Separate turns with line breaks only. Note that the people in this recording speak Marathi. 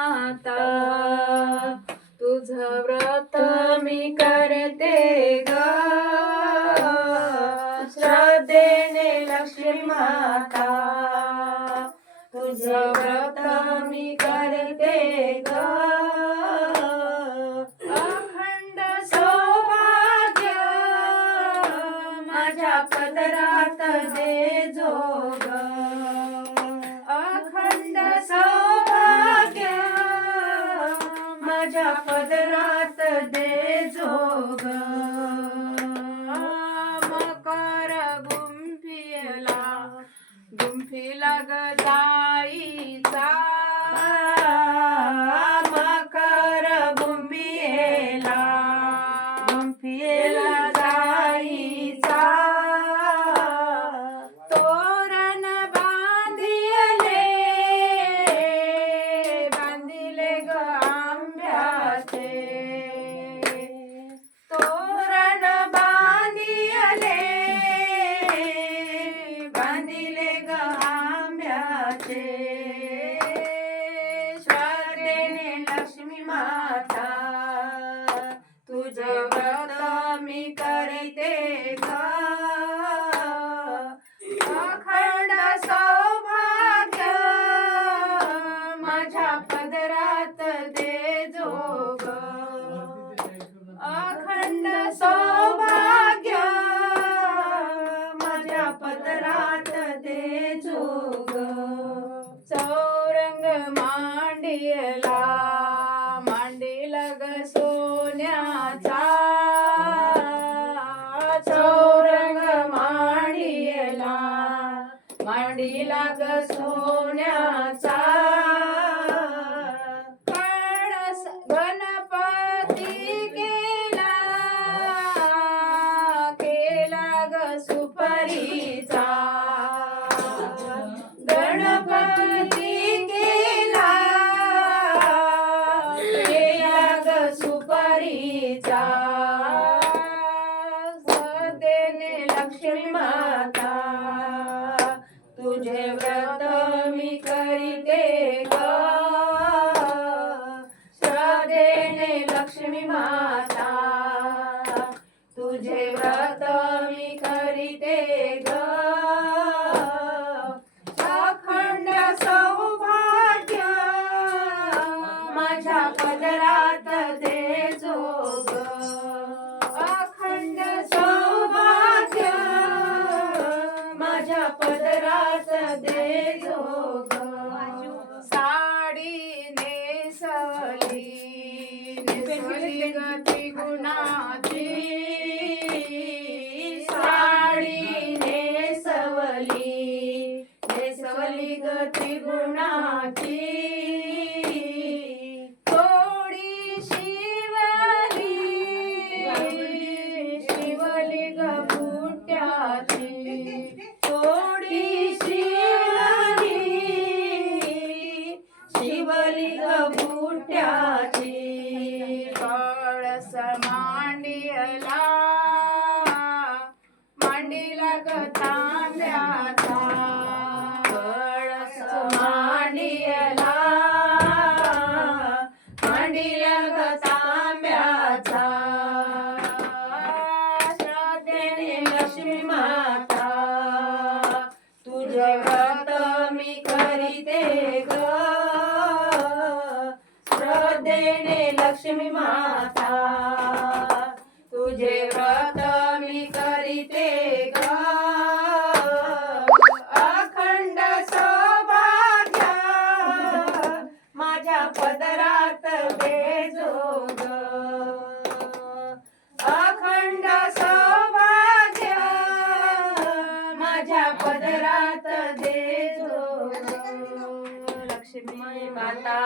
आता तुझ व्रत मी करते ग. श्रद्धेने लक्ष्मी माता तुझ व्रत मी करते ग. दे जोग लक्ष्मी मांडीला ग सोन्याचा. कळस गणपती केला. केला ग सुपारीचा. गणपती केला. केला ग सुपारीचा. तुझे व्रत मी करीते ग श्रद्धेने लक्ष्मी माता तुझे गती गुणाची साडी नेसवली नेसवली गती गुणाची कळस मांडियला मांडीला ग तांब्याचा. कळस मांडियला मांडीला ग तांब्याचा. श्रद्धेने लक्ष्मी माता. तुझे व्रत मी करीते ग. श्रद्धेने लक्ष्मी माता. घरात दे जोग लक्ष्मी माता